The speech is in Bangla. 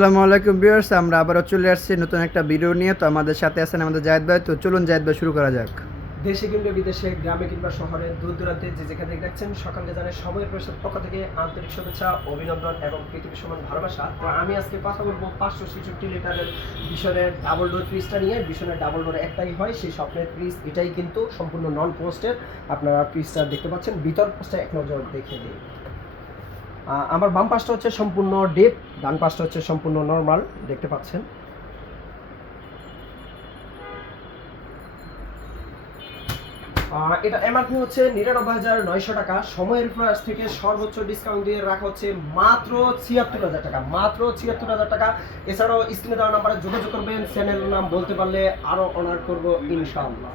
আসসালামু আলাইকুম ভিউয়ার্স আমরা আবারও চলে আসছি নতুন একটা ভিডিও নিয়ে। তো আমাদের সাথে আছেন আমাদের জায়েদ ভাই। তো চলুন জায়েদ ভাই শুরু করা যাক। দেশে কিংবা বিদেশে গ্রামে কিংবা শহরে দূর দূরান্তে যে যেখান থেকে দেখছেন সকালকে জানে সময়ের পরিষদ পক্ষ থেকে আন্তরিক শুভেচ্ছা অভিনন্দন এবং পৃথিবীর সমান ভালোবাসা। তো আমি আজকে কথা বলব পাঁচশো ছেষট্টি লিটারের বিশনের ডাবল ডোর ফ্রিজটা নিয়ে। বিশনের ডাবল ডোর একটাই হয় সেই স্বপ্নের ফ্রিজ এটাই কিন্তু সম্পূর্ণ নন পোস্টের আপনারা ফ্রিজটা দেখতে পাচ্ছেন। ভিতর পোস্টটা এক নজর দেখে আহ, আমার বাম পাশটা হচ্ছে সম্পূর্ণ ডেপ ডান পাশটা হচ্ছে সম্পূর্ণ নর্মাল দেখতে পাচ্ছেন। এটা এমআরপি হচ্ছে নিরানব্বই হাজার নয়শো টাকা। সময়ের প্রাস থেকে সর্বোচ্চ ডিসকাউন্ট দিয়ে রাখা হচ্ছে মাত্র ছিয়াত্তর হাজার টাকা, মাত্র ছিয়াত্তর হাজার টাকা। এছাড়াও স্ক্রিনে দেওয়া নাম্বারে যোগাযোগ করবেন চ্যানেল নাম বলতে পারলে আরও অনার করব, ইনশাআল্লাহ।